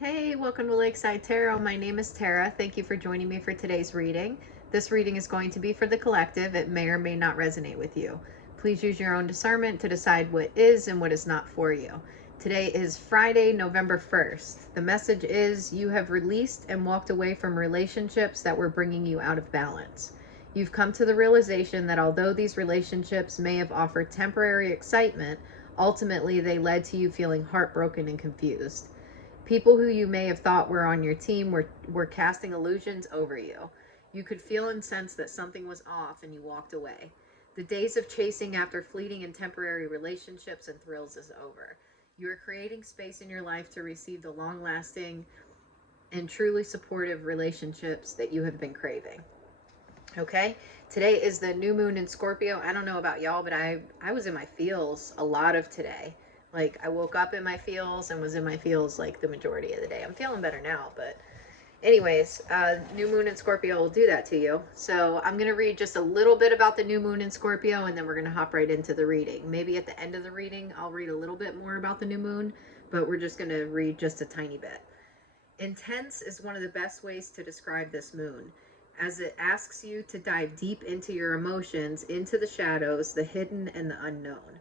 Hey, welcome to Lakeside Tarot. My name is Tara. Thank you for joining me for today's reading. This reading is going to be for the collective. It may or may not resonate with you. Please use your own discernment to decide what is and what is not for you. Today is Friday, November 1st. The message is you have released and walked away from relationships that were bringing you out of balance. You've come to the realization that although these relationships may have offered temporary excitement, ultimately they led to you feeling heartbroken and confused. People who you may have thought were on your team were casting illusions over you. You could feel and sense that something was off and you walked away. The days of chasing after fleeting and temporary relationships and thrills is over. You are creating space in your life to receive the long lasting and truly supportive relationships that you have been craving. Okay? Today is the new moon in Scorpio. I don't know about y'all, but I was in my feels a lot of today. Like, I woke up in my feels and was in my feels like the majority of the day. I'm feeling better now, but anyways, new moon in Scorpio will do that to you. So I'm going to read just a little bit about the new moon in Scorpio, and then we're going to hop right into the reading. Maybe at the end of the reading, I'll read a little bit more about the new moon, but we're just going to read just a tiny bit. Intense is one of the best ways to describe this moon, as it asks you to dive deep into your emotions, into the shadows, the hidden and the unknown.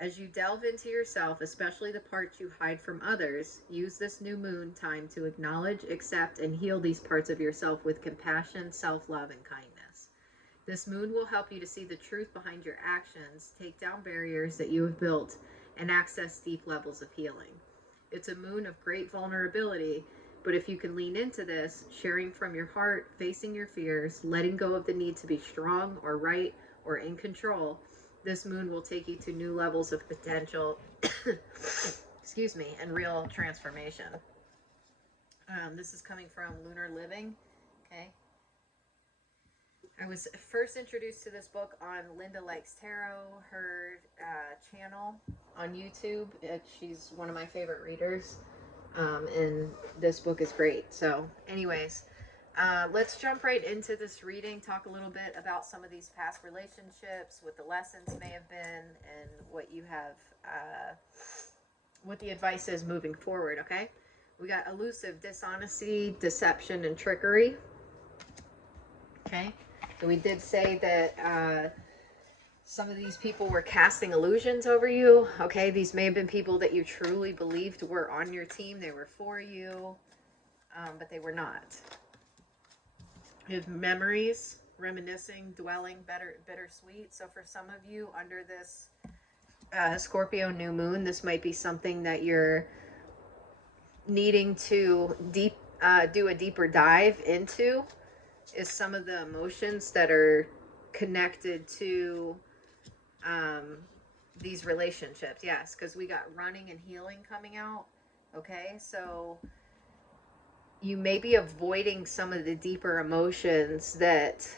As you delve into yourself, especially the parts you hide from others, use this new moon time to acknowledge, accept, and heal these parts of yourself with compassion, self-love, and kindness. This moon will help you to see the truth behind your actions, take down barriers that you have built, and access deep levels of healing. It's a moon of great vulnerability, but if you can lean into this, sharing from your heart, facing your fears, letting go of the need to be strong or right or in control, this moon will take you to new levels of potential, excuse me, and real transformation. This is coming from Lunar Living. Okay. I was first introduced to this book on Linda Likes Tarot, her channel on YouTube. She's one of my favorite readers, and this book is great. So, anyways, let's jump right into this reading, talk a little bit about some of these past relationships, what the lessons may have been, and what you have, what the advice is moving forward, okay? We got elusive, dishonesty, deception, and trickery. Okay, so we did say that some of these people were casting illusions over you. Okay, these may have been people that you truly believed were on your team. They were for you, but they were not. You have memories, reminiscing, dwelling, bittersweet. So for some of you under this Scorpio new moon, this might be something that you're needing to do a deeper dive into, is some of the emotions that are connected to these relationships. Yes, because we got running and healing coming out. Okay, so you may be avoiding some of the deeper emotions that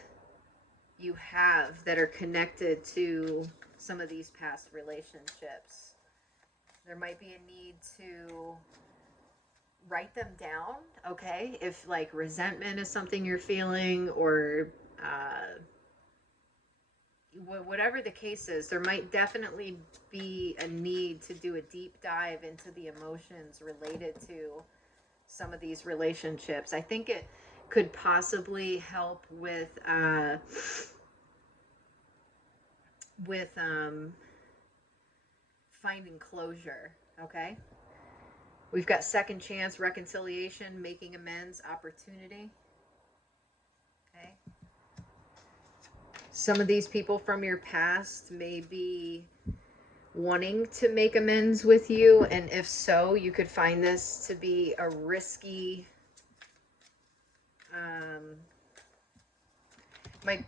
you have that are connected to some of these past relationships. There might be a need to write them down, okay? If like resentment is something you're feeling, or whatever the case is, there might definitely be a need to do a deep dive into the emotions related to some of these relationships. I think it could possibly help with finding closure. Okay, we've got second chance, reconciliation, making amends, opportunity. Okay, some of these people from your past may be wanting to make amends with you, and if so, you could find this to be a risky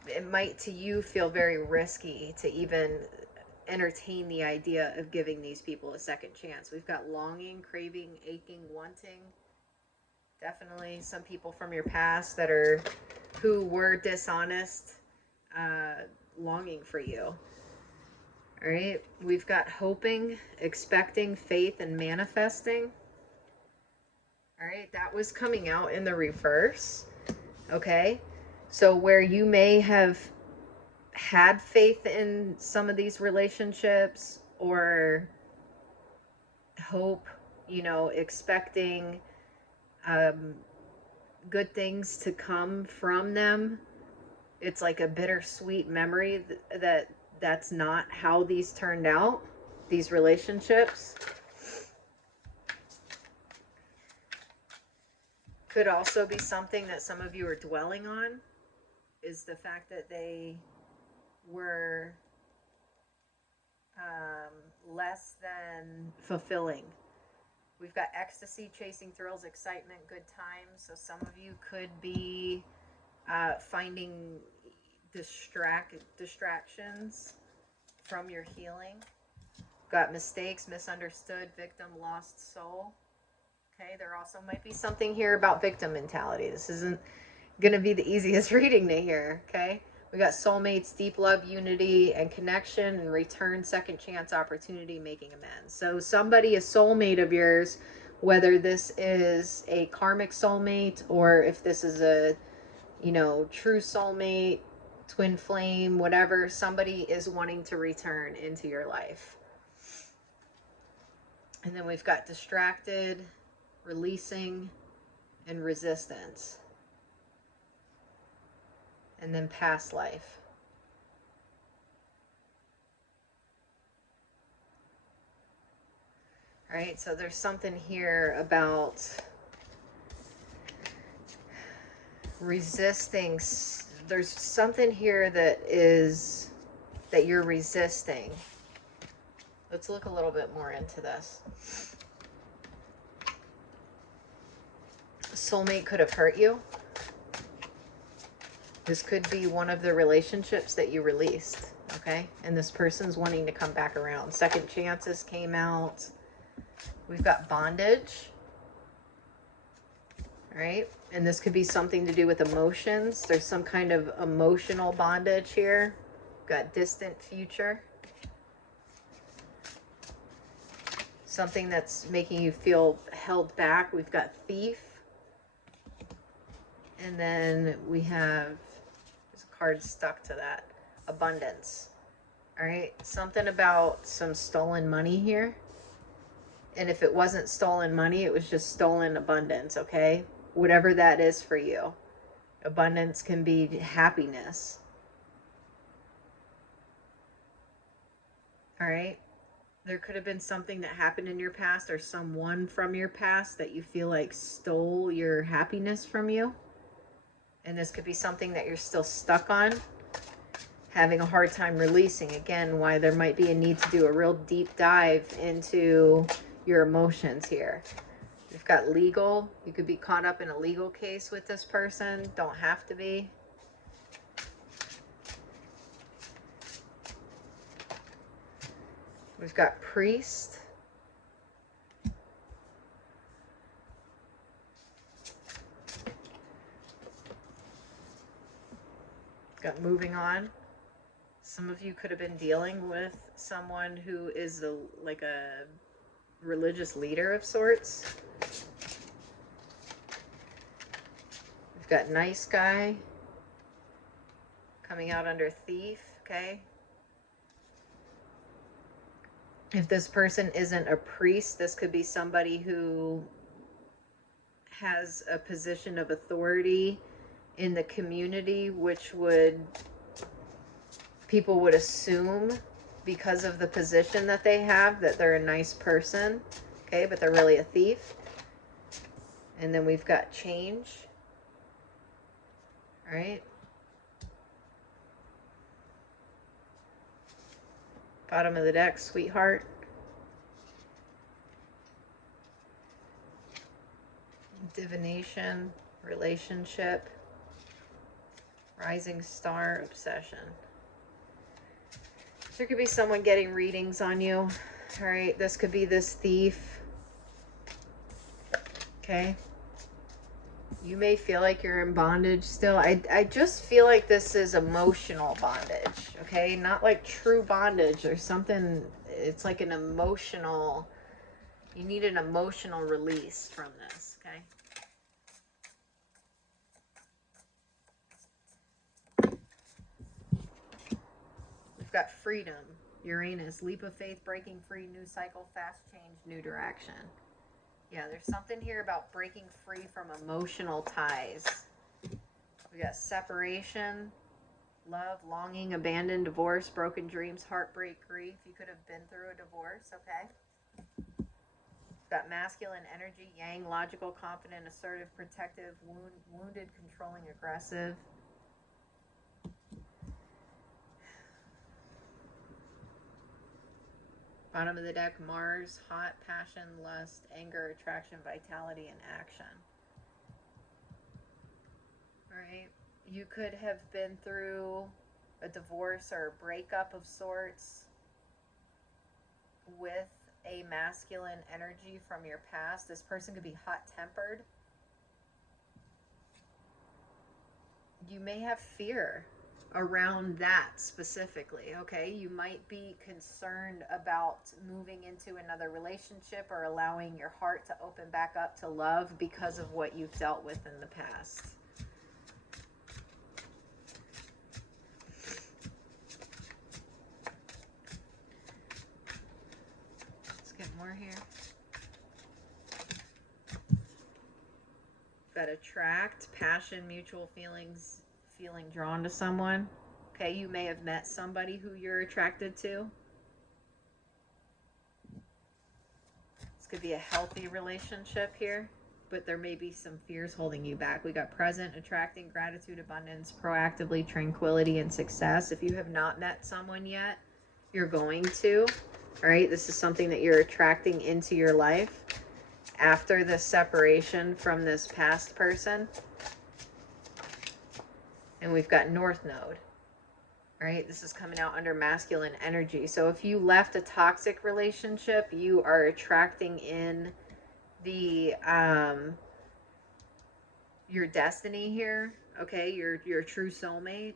it might to you feel very risky to even entertain the idea of giving these people a second chance. We've got longing, craving, aching, wanting. Definitely some people from your past that are who were dishonest, longing for you. All right, we've got hoping, expecting, faith, and manifesting. All right, that was coming out in the reverse. Okay, so where you may have had faith in some of these relationships, or hope, expecting good things to come from them. It's like a bittersweet memory that's not how these turned out, these relationships. Could also be something that some of you are dwelling on, is the fact that they were less than fulfilling. We've got ecstasy, chasing thrills, excitement, good times. So some of you could be finding distractions from your healing. Got mistakes, misunderstood, victim, lost soul. Okay, there also might be something here about victim mentality. This isn't going to be the easiest reading to hear. Okay, we got soulmates, deep love, unity, and connection, and return, second chance, opportunity, making amends. So somebody, a soulmate of yours, whether this is a karmic soulmate or if this is a, true soulmate, twin flame, whatever, somebody is wanting to return into your life. And then we've got distracted, releasing, and resistance. And then past life. All right, so there's something here about resisting. There's something here that you're resisting. Let's look a little bit more into this. Soulmate could have hurt you. This could be one of the relationships that you released, okay? And this person's wanting to come back around. Second chances came out. We've got bondage, right? And this could be something to do with emotions. There's some kind of emotional bondage here. Got distant future. Something that's making you feel held back. We've got thief. And then we have, there's a card stuck to that, abundance. All right, something about some stolen money here. And if it wasn't stolen money, it was just stolen abundance, okay? Whatever that is for you. Abundance can be happiness. All right? There could have been something that happened in your past or someone from your past that you feel like stole your happiness from you. And this could be something that you're still stuck on, having a hard time releasing. Again, why there might be a need to do a real deep dive into your emotions here. We've got legal. You could be caught up in a legal case with this person. Don't have to be. We've got priest. Got moving on. Some of you could have been dealing with someone who is like a religious leader of sorts. We've got nice guy coming out under thief, okay? If this person isn't a priest, this could be somebody who has a position of authority in the community, which people would assume because of the position that they have that they're a nice person, okay, but they're really a thief. And then we've got change. All right. Bottom of the deck, sweetheart. Divination, relationship, rising star, obsession. There could be someone getting readings on you. All right, this could be this thief. Okay. You may feel like you're in bondage still. I just feel like this is emotional bondage, okay? Not like true bondage or something. It's like an emotional, you need an emotional release from this, okay? We've got freedom, Uranus, leap of faith, breaking free, new cycle, fast change, new direction. Yeah, there's something here about breaking free from emotional ties. We got separation, love, longing, abandon, divorce, broken dreams, heartbreak, grief. You could have been through a divorce, okay? Got masculine energy, yang, logical, confident, assertive, protective, wounded, controlling, aggressive. Bottom of the deck, Mars, hot, passion, lust, anger, attraction, vitality, and action. All right. You could have been through a divorce or a breakup of sorts with a masculine energy from your past. This person could be hot-tempered. You may have fear around that specifically, okay? You might be concerned about moving into another relationship or allowing your heart to open back up to love because of what you've dealt with in the past. Let's get more here. Got attract, passion, mutual feelings, feeling drawn to someone. Okay, you may have met somebody who you're attracted to. This could be a healthy relationship here, but there may be some fears holding you back. We got present, attracting, gratitude, abundance, proactively, tranquility, and success. If you have not met someone yet, you're going to. All right, this is something that you're attracting into your life after the separation from this past person. And we've got North Node. All right, this is coming out under masculine energy. So if you left a toxic relationship, you are attracting in the your destiny here, okay, your true soulmate.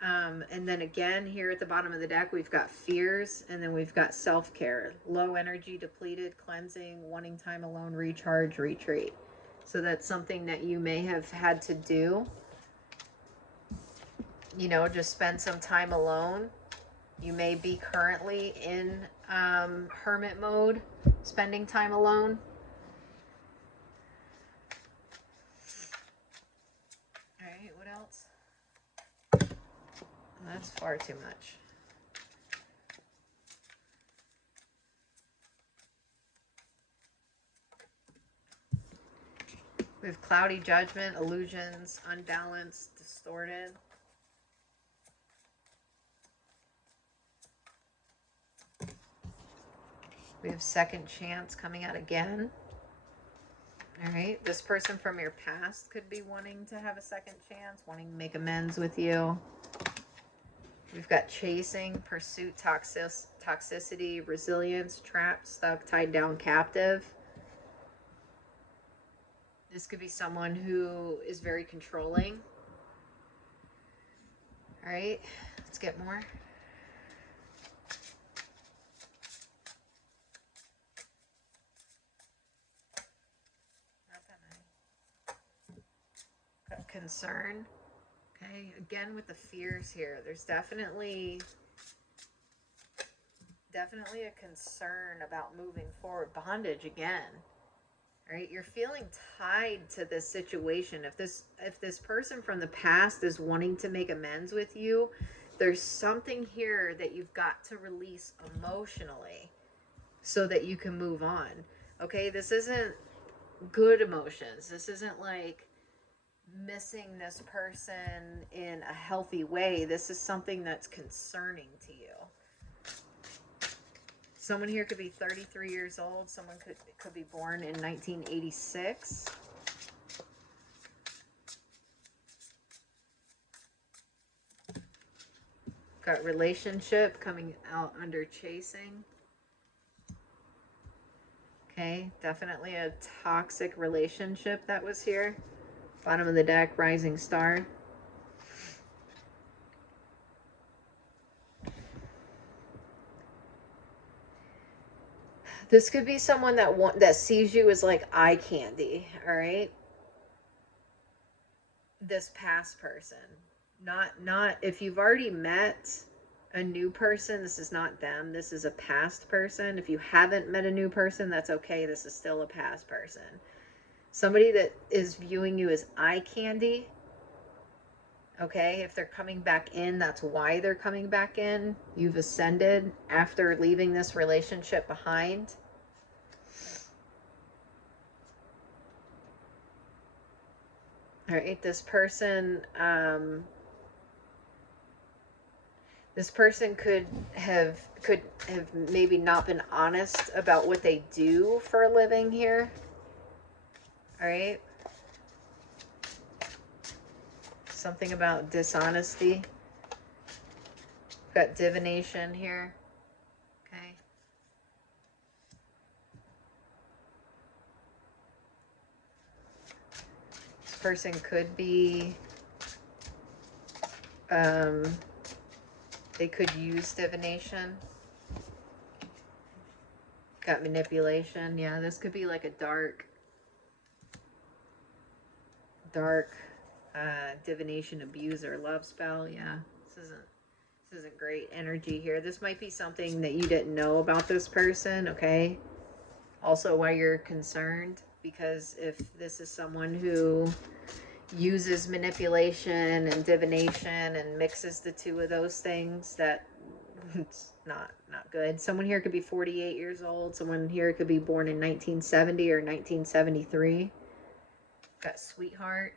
And then again, here at the bottom of the deck, we've got fears, and then we've got self-care, low energy, depleted, cleansing, wanting time alone, recharge, retreat. So that's something that you may have had to do, you know, just spend some time alone. You may be currently in hermit mode, spending time alone. All right, what else? That's far too much. We have cloudy judgment, illusions, unbalanced, distorted. We have second chance coming out again. All right, this person from your past could be wanting to have a second chance, wanting to make amends with you. We've got chasing, pursuit, toxicity, resilience, trapped, stuck, tied down, captive. This could be someone who is very controlling. All right, let's get more. Got concern. Okay, again with the fears here, there's definitely a concern about moving forward. Bondage again. All right, you're feeling tied to this situation. If this person from the past is wanting to make amends with you, there's something here that you've got to release emotionally so that you can move on. Okay, this isn't good emotions. This isn't like missing this person in a healthy way. This is something that's concerning to you. Someone here could be 33 years old. Someone could be born in 1986. Got relationship coming out under chasing. Okay, definitely a toxic relationship that was here. Bottom of the deck, rising star. This could be someone that sees you as like eye candy, all right? This past person. Not if you've already met a new person. This is not them. This is a past person. If you haven't met a new person, that's okay. This is still a past person. Somebody that is viewing you as eye candy. Okay, if they're coming back in, that's why they're coming back in. You've ascended after leaving this relationship behind. All right, this person could have maybe not been honest about what they do for a living here. All right. Something about dishonesty. Got divination here. Okay. This person could be they could use divination. Got manipulation. Yeah, this could be like a dark divination abuser love spell. Yeah, this isn't great energy here. This might be something that you didn't know about this person. Okay, also why you're concerned, because if this is someone who uses manipulation and divination and mixes the two of those things, that it's not good. Someone here could be 48 years old. Someone here could be born in 1970 or 1973. Got sweetheart.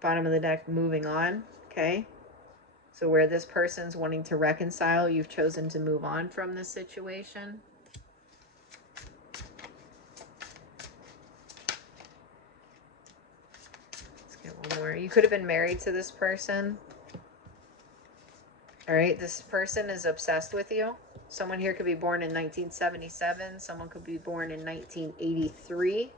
Bottom of the deck, moving on. Okay, so where this person's wanting to reconcile, you've chosen to move on from this situation. Let's get one more. You could have been married to this person. All right, this person is obsessed with you. Someone here could be born in 1977. Someone could be born in 1983.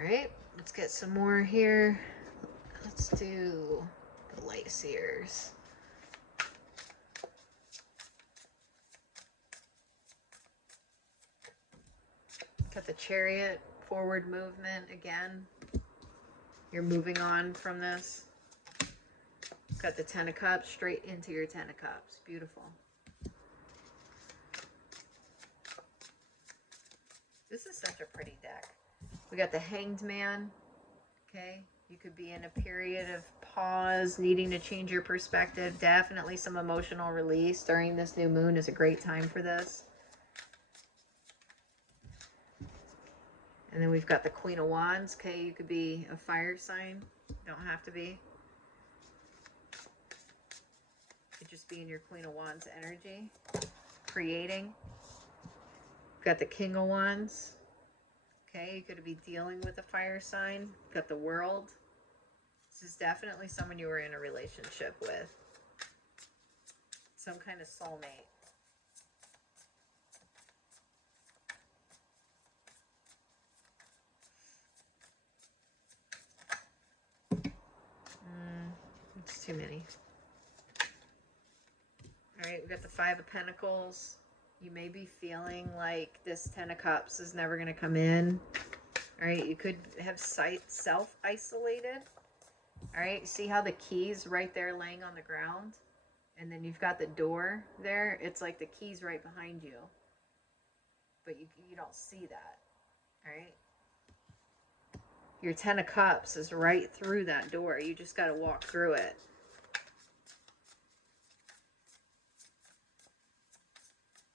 All right, let's get some more here. Let's do the light seers. Got the chariot, forward movement again. You're moving on from this. Got the 10 of cups, straight into your 10 of cups. Beautiful. This is such a pretty deck. We got the Hanged Man. Okay, you could be in a period of pause, needing to change your perspective. Definitely some emotional release during this new moon is a great time for this. And then we've got the Queen of Wands. Okay, you could be a fire sign. Don't have to be. Could just be in your Queen of Wands energy. Creating. We've got the King of Wands. Okay, you could be dealing with a fire sign. Got the World. This is definitely someone you were in a relationship with. Some kind of soulmate. It's too many. All right, we got the 5 of Pentacles. You may be feeling like this 10 of Cups is never going to come in. All right, you could have self-isolated. All right, see how the key's right there laying on the ground? And then you've got the door there. It's like the key's right behind you. But you don't see that. All right? Your 10 of Cups is right through that door. You just got to walk through it.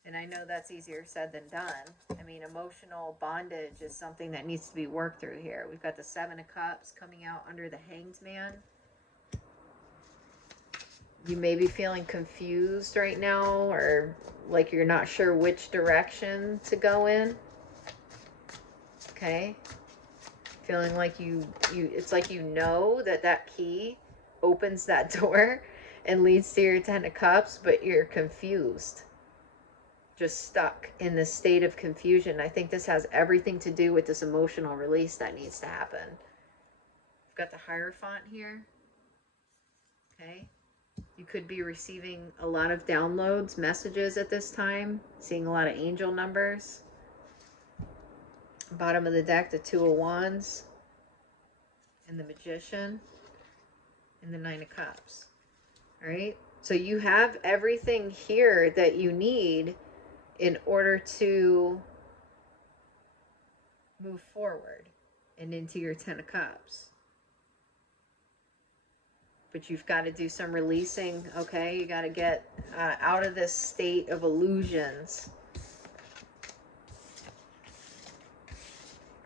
And I know that's easier said than done. I mean, emotional bondage is something that needs to be worked through here. We've got the 7 of Cups coming out under the Hanged Man. You may be feeling confused right now, or like you're not sure which direction to go in. Okay? Feeling like it's like you know that key opens that door and leads to your 10 of Cups, but you're confused. Just stuck in this state of confusion. I think this has everything to do with this emotional release that needs to happen. We've got the Hierophant here. Okay. You could be receiving a lot of downloads, messages at this time, seeing a lot of angel numbers. Bottom of the deck, the Two of Wands, and the Magician, and the Nine of Cups. All right? So you have everything here that you need in order to move forward and into your Ten of Cups. But you've got to do some releasing, okay? You got to get out of this state of illusions.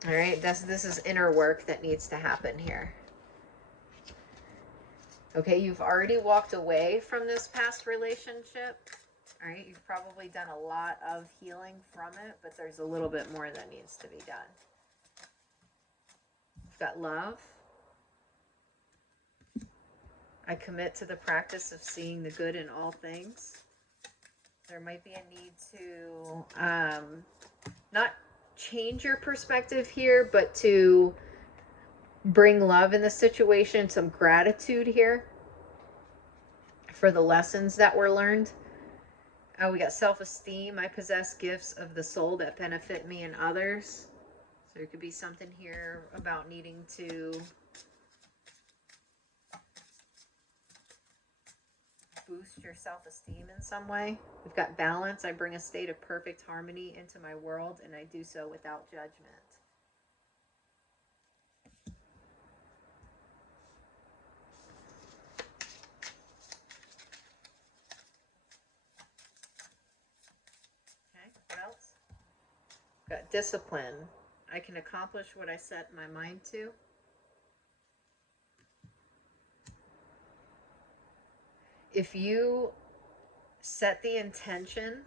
All right, this is inner work that needs to happen here. Okay, you've already walked away from this past relationship. All right, you've probably done a lot of healing from it, but there's a little bit more that needs to be done. You've got love. I commit to the practice of seeing the good in all things. There might be a need to not change your perspective here, but to bring love in the situation, some gratitude here for the lessons that were learned. We got self-esteem. I possess gifts of the soul that benefit me and others. So there could be something here about needing to boost your self-esteem in some way. We've got balance. I bring a state of perfect harmony into my world, and I do so without judgment. Okay, what else? Got discipline. I can accomplish what I set my mind to. If you set the intention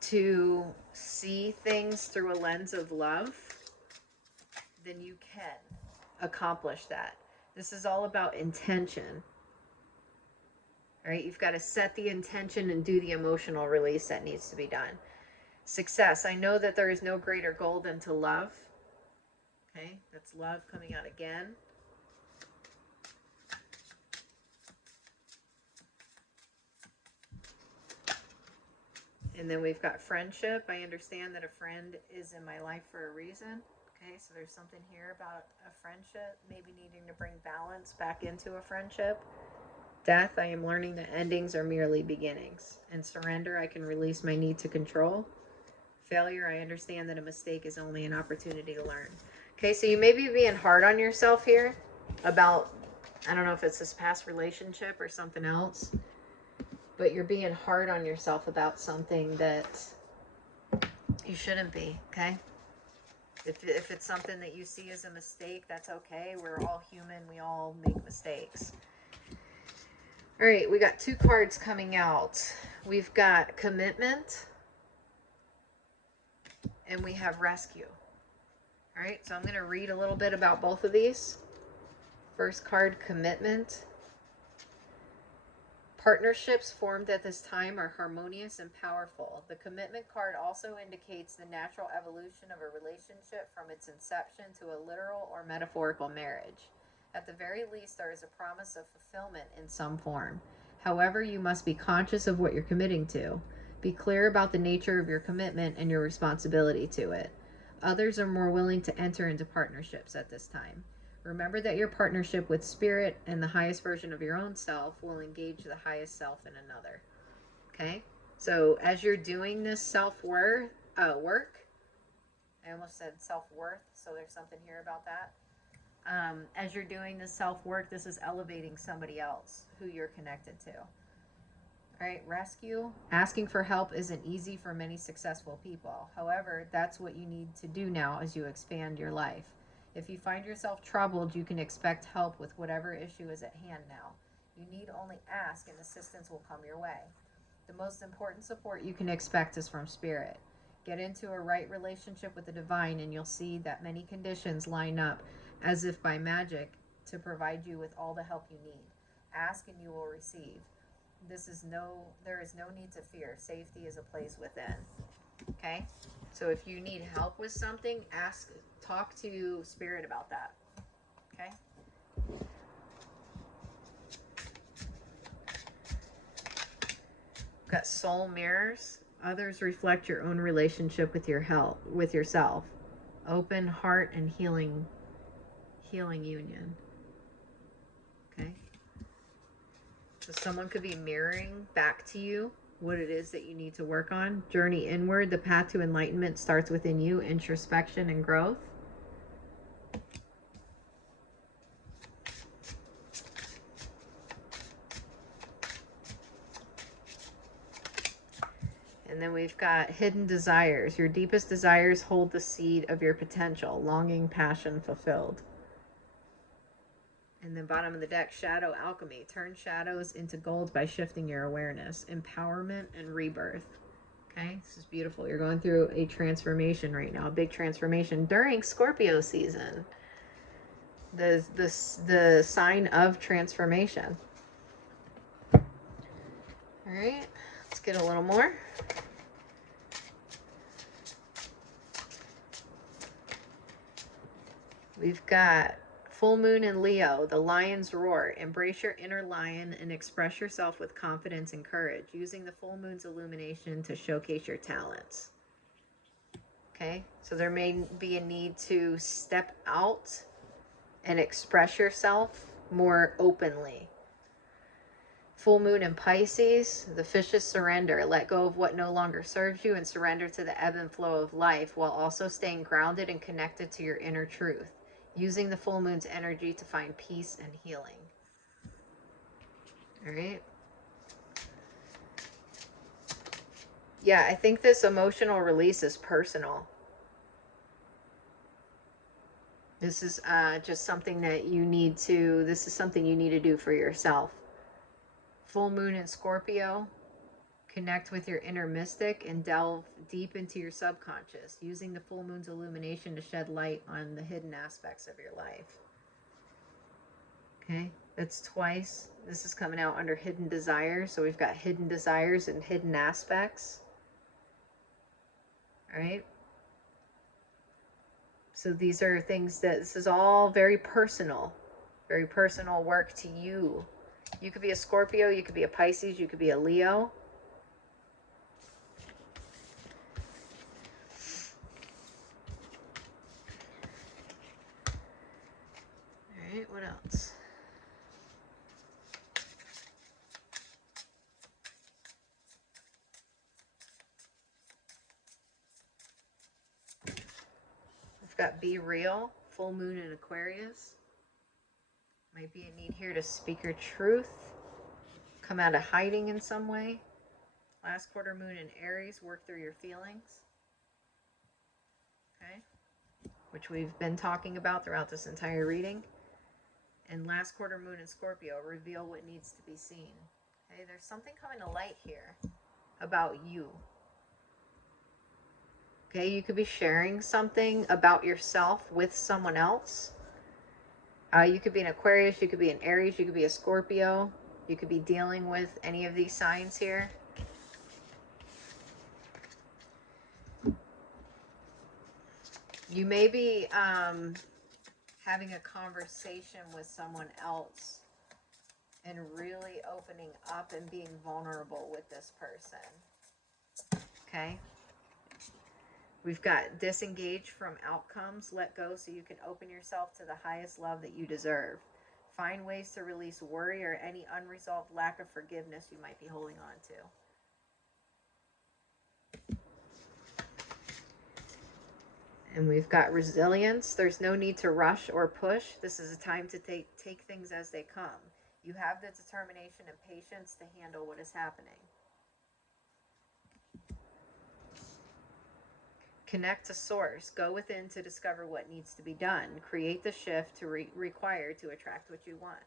to see things through a lens of love, then you can accomplish that. This is all about intention. All right, you've got to set the intention and do the emotional release that needs to be done. Success. I know that there is no greater goal than to love. Okay, that's love coming out again. And then we've got friendship. I understand that a friend is in my life for a reason. Okay, so there's something here about a friendship, maybe needing to bring balance back into a friendship. Death, I am learning that endings are merely beginnings. And surrender, I can release my need to control. Failure, I understand that a mistake is only an opportunity to learn. Okay, so you may be being hard on yourself here about, I don't know if it's this past relationship or something else, but you're being hard on yourself about something that you shouldn't be, okay? If it's something that you see as a mistake, that's okay. We're all human. We all make mistakes. All right, we got two cards coming out. We've got commitment and we have rescue. All right, so I'm going to read a little bit about both of these. First card, commitment. Partnerships formed at this time are harmonious and powerful. The commitment card also indicates the natural evolution of a relationship from its inception to a literal or metaphorical marriage. At the very least, there is a promise of fulfillment in some form. However, you must be conscious of what you're committing to. Be clear about the nature of your commitment and your responsibility to it. Others are more willing to enter into partnerships at this time. Remember that your partnership with spirit and the highest version of your own self will engage the highest self in another. Okay? So as you're doing this self-worth work, I almost said self-worth, so there's something here about that. As you're doing this self-work, this is elevating somebody else who you're connected to. All right, rescue. Asking for help isn't easy for many successful people. However, that's what you need to do now as you expand your life. If you find yourself troubled, you can expect help with whatever issue is at hand now. You need only ask and assistance will come your way. The most important support you can expect is from spirit. Get into a right relationship with the divine and you'll see that many conditions line up as if by magic to provide you with all the help you need. Ask and you will receive. There is no need to fear. Safety is a place within. Okay? So if you need help with something, talk to spirit about that. Okay? We've got soul mirrors. Others reflect your own relationship with your health, with yourself. Open heart and healing union. Okay. So someone could be mirroring back to you what it is that you need to work on. Journey inward. The path to enlightenment starts within you. Introspection and growth. And then we've got hidden desires. Your deepest desires hold the seed of your potential. Longing, passion, fulfilled. And then bottom of the deck, shadow alchemy. Turn shadows into gold by shifting your awareness. Empowerment and rebirth. Okay, this is beautiful. You're going through a transformation right now, a big transformation during Scorpio season. The sign of transformation. All right, let's get a little more. We've got full moon in Leo, the lion's roar. Embrace your inner lion and express yourself with confidence and courage, using the full moon's illumination to showcase your talents. Okay, so there may be a need to step out and express yourself more openly. Full moon in Pisces, the fish's surrender. Let go of what no longer serves you and surrender to the ebb and flow of life while also staying grounded and connected to your inner truth, using the full moon's energy to find peace and healing. All right. Yeah, I think this emotional release is personal. This is just something that you need to, this is something you need to do for yourself. Full moon in Scorpio, connect with your inner mystic and delve deep into your subconscious, using the full moon's illumination to shed light on the hidden aspects of your life. Okay, that's twice. This is coming out under hidden desires. So we've got hidden desires and hidden aspects. All right. So these are things that, this is all very personal work to you. You could be a Scorpio, you could be a Pisces, you could be a Leo. All right, what else? We've got be real, full moon in Aquarius. Might be a need here to speak your truth, come out of hiding in some way. Last quarter moon in Aries, work through your feelings. Okay, which we've been talking about throughout this entire reading. And last quarter moon in Scorpio, reveal what needs to be seen. Okay, there's something coming to light here about you. Okay, you could be sharing something about yourself with someone else. You could be an Aquarius, you could be an Aries, you could be a Scorpio. You could be dealing with any of these signs here. You may be having a conversation with someone else and really opening up and being vulnerable with this person. Okay? We've got disengage from outcomes, let go so you can open yourself to the highest love that you deserve. Find ways to release worry or any unresolved lack of forgiveness you might be holding on to. And we've got resilience. There's no need to rush or push. This is a time to take things as they come. You have the determination and patience to handle what is happening. Connect to source. Go within to discover what needs to be done. Create the shift required to attract what you want.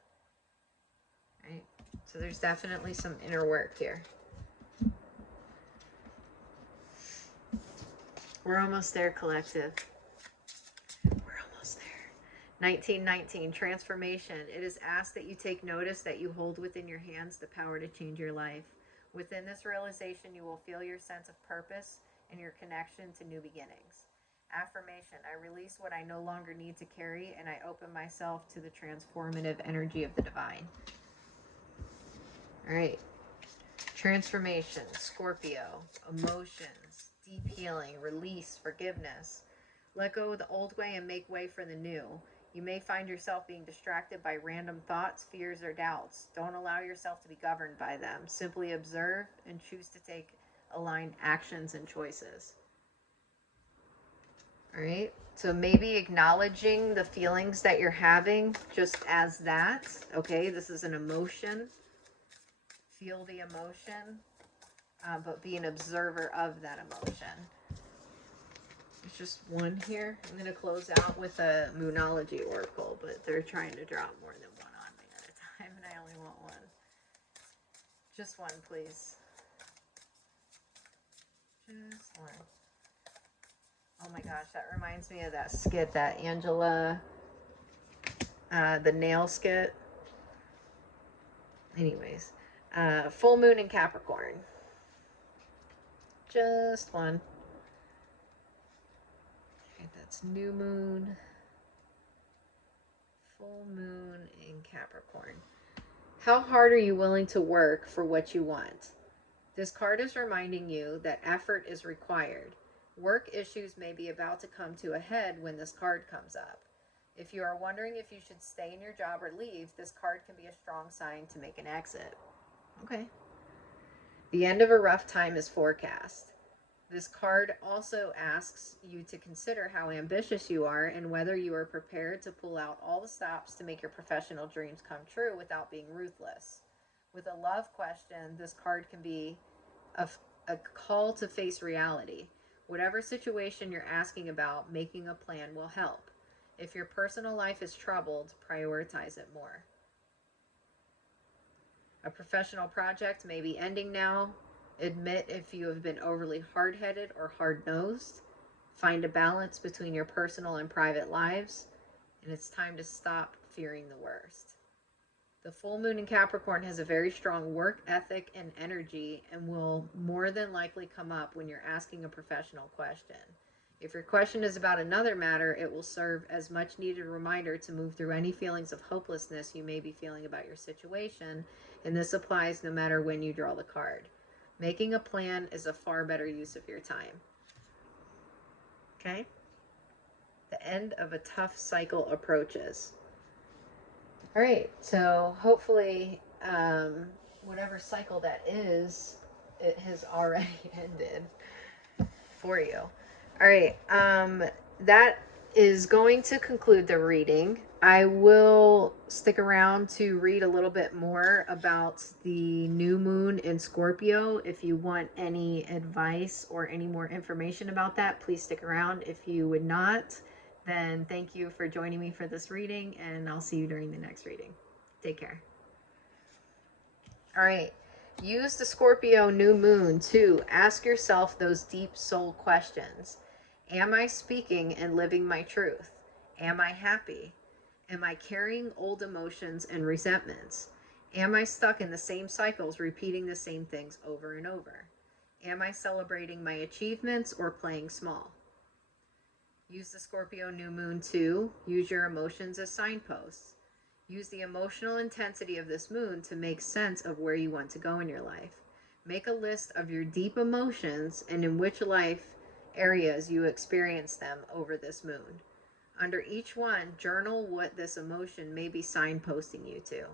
Right? So there's definitely some inner work here. We're almost there, collective. We're almost there. 1919, transformation. It is asked that you take notice that you hold within your hands the power to change your life. Within this realization, you will feel your sense of purpose and your connection to new beginnings. Affirmation, I release what I no longer need to carry, and I open myself to the transformative energy of the divine. All right. Transformation, Scorpio, emotions, deep healing, release, forgiveness. Let go of the old way and make way for the new. You may find yourself being distracted by random thoughts, fears, or doubts. Don't allow yourself to be governed by them. Simply observe and choose to take aligned actions and choices. All right. So maybe acknowledging the feelings that you're having just as that. Okay. This is an emotion. Feel the emotion, but be an observer of that emotion. There's just one here. I'm going to close out with a Moonology Oracle, but they're trying to draw more than one on me at a time, and I only want one. Just one, please. Just one. Oh my gosh, that reminds me of that skit, that Angela, the nail skit. Anyways, full moon in Capricorn. Just one. Okay, that's new moon. Full moon in Capricorn. How hard are you willing to work for what you want? This card is reminding you that effort is required. Work issues may be about to come to a head when this card comes up. If you are wondering if you should stay in your job or leave, this card can be a strong sign to make an exit. Okay. The end of a rough time is forecast. This card also asks you to consider how ambitious you are and whether you are prepared to pull out all the stops to make your professional dreams come true without being ruthless. With a love question, this card can be a call to face reality. Whatever situation you're asking about, making a plan will help. If your personal life is troubled, prioritize it more. A professional project may be ending now. Admit if you have been overly hard-headed or hard-nosed. Find a balance between your personal and private lives. And it's time to stop fearing the worst. The full moon in Capricorn has a very strong work ethic and energy and will more than likely come up when you're asking a professional question. If your question is about another matter, it will serve as much needed reminder to move through any feelings of hopelessness you may be feeling about your situation, and this applies no matter when you draw the card. Making a plan is a far better use of your time. Okay? The end of a tough cycle approaches. All right, so hopefully whatever cycle that is, it has already ended for you. All right, that is going to conclude the reading. I will stick around to read a little bit more about the new moon in Scorpio. If you want any advice or any more information about that, please stick around. If you would not, then thank you for joining me for this reading, and I'll see you during the next reading. Take care. All right. Use the Scorpio new moon to ask yourself those deep soul questions. Am I speaking and living my truth? Am I happy? Am I carrying old emotions and resentments? Am I stuck in the same cycles, repeating the same things over and over? Am I celebrating my achievements or playing small? Use the Scorpio new moon to use your emotions as signposts. Use the emotional intensity of this moon to make sense of where you want to go in your life. Make a list of your deep emotions and in which life areas you experience them over this moon. Under each one, journal what this emotion may be signposting you to.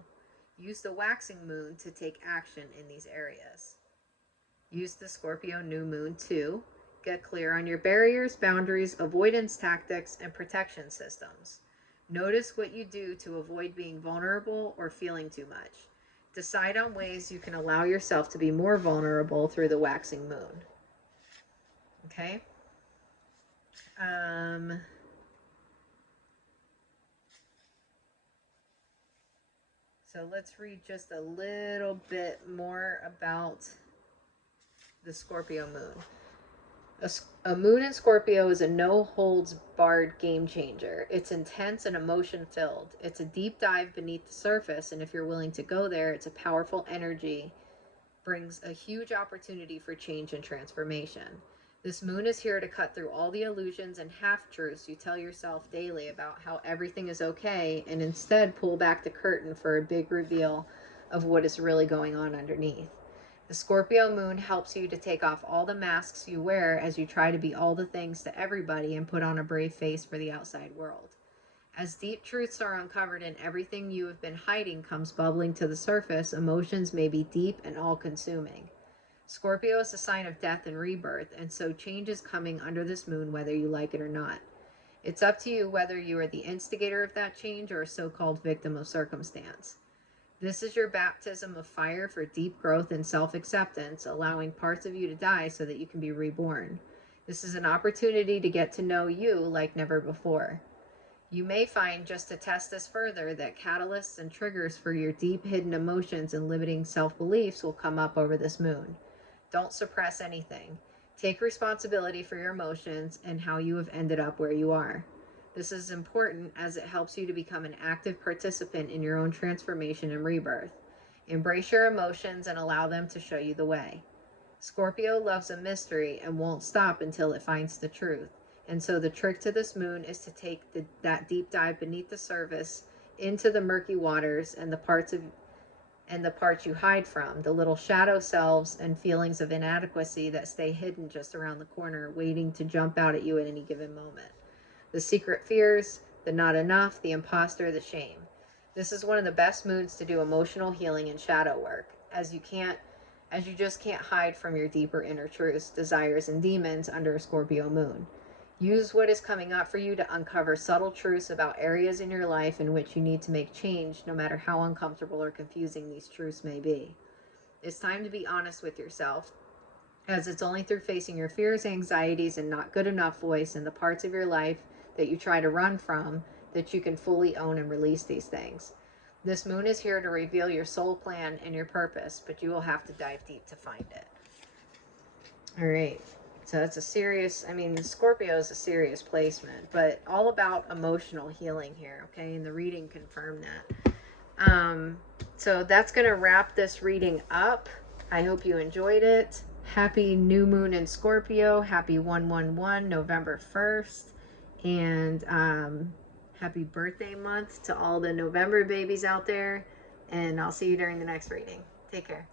Use the waxing moon to take action in these areas. Use the Scorpio new moon to get clear on your barriers, boundaries, avoidance tactics, and protection systems. Notice what you do to avoid being vulnerable or feeling too much. Decide on ways you can allow yourself to be more vulnerable through the waxing moon. Okay? So let's read just a little bit more about the Scorpio moon. A moon in Scorpio is a no-holds-barred game changer. It's intense and emotion-filled. It's a deep dive beneath the surface, and if you're willing to go there, it's a powerful energy, brings a huge opportunity for change and transformation. This moon is here to cut through all the illusions and half-truths you tell yourself daily about how everything is okay, and instead pull back the curtain for a big reveal of what is really going on underneath. The Scorpio moon helps you to take off all the masks you wear as you try to be all the things to everybody and put on a brave face for the outside world. As deep truths are uncovered and everything you have been hiding comes bubbling to the surface, emotions may be deep and all consuming. Scorpio is a sign of death and rebirth, and so change is coming under this moon whether you like it or not. It's up to you whether you are the instigator of that change or a so-called victim of circumstance. This is your baptism of fire for deep growth and self-acceptance, allowing parts of you to die so that you can be reborn. This is an opportunity to get to know you like never before. You may find, just to test this further, that catalysts and triggers for your deep hidden emotions and limiting self-beliefs will come up over this moon. Don't suppress anything. Take responsibility for your emotions and how you have ended up where you are. This is important as it helps you to become an active participant in your own transformation and rebirth. Embrace your emotions and allow them to show you the way. Scorpio loves a mystery and won't stop until it finds the truth. And so the trick to this moon is to take that deep dive beneath the surface into the murky waters and the parts you hide from, the little shadow selves and feelings of inadequacy that stay hidden just around the corner, waiting to jump out at you at any given moment. The secret fears, the not enough, the imposter, the shame. This is one of the best moons to do emotional healing and shadow work, as you just can't hide from your deeper inner truths, desires, and demons under a Scorpio moon. Use what is coming up for you to uncover subtle truths about areas in your life in which you need to make change, no matter how uncomfortable or confusing these truths may be. It's time to be honest with yourself, as it's only through facing your fears, anxieties, and not good enough voice in the parts of your life that you try to run from that you can fully own and release these things. This moon is here to reveal your soul plan and your purpose, but you will have to dive deep to find it. All right. So it's a serious, Scorpio is a serious placement, but all about emotional healing here, okay? And the reading confirmed that. So that's going to wrap this reading up. I hope you enjoyed it. Happy new moon in Scorpio. Happy 111, November 1st. And happy birthday month to all the November babies out there. And I'll see you during the next reading. Take care.